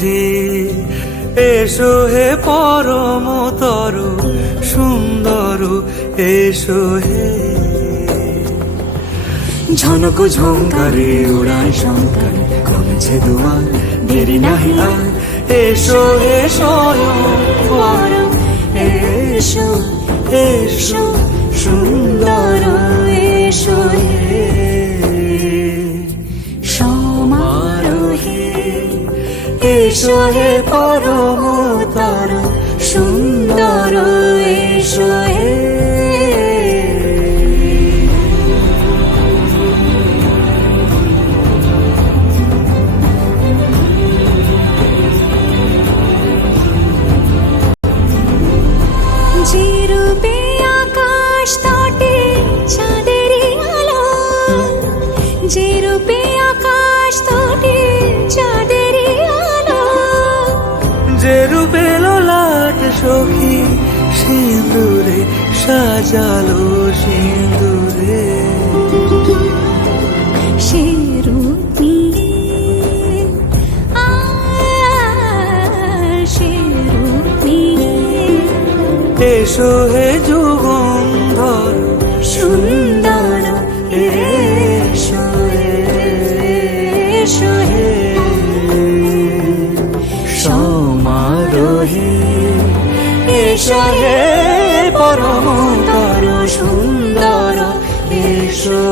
হে এসো হে পরমতর সুন্দর এসো হে। ঝনক ঝঙ্কারে উড়ায় শঙ্কার কমেছে দুয়ার দেরি নাহি আর এসো হে স্বয়ংবর এসো এসো সুন্দর এসো হে সমারোহে এসো হে পরমতর সুন্দর এসো হে। যে রূপে আকাশ তটে চাঁদেরই আলো, যে রূপে আকাশ তটে চাঁদেরই আলো, যে রূপে ললাট সখী সিঁদুরে সাজালো সিঁদুরে সে রূপ নিয়ে সে রূপ নিয়ে এসো হে যুগন্ধর সুন্দর এসো এসো হে সমারোহে এসো হে পরমতর সুন্দর এসো।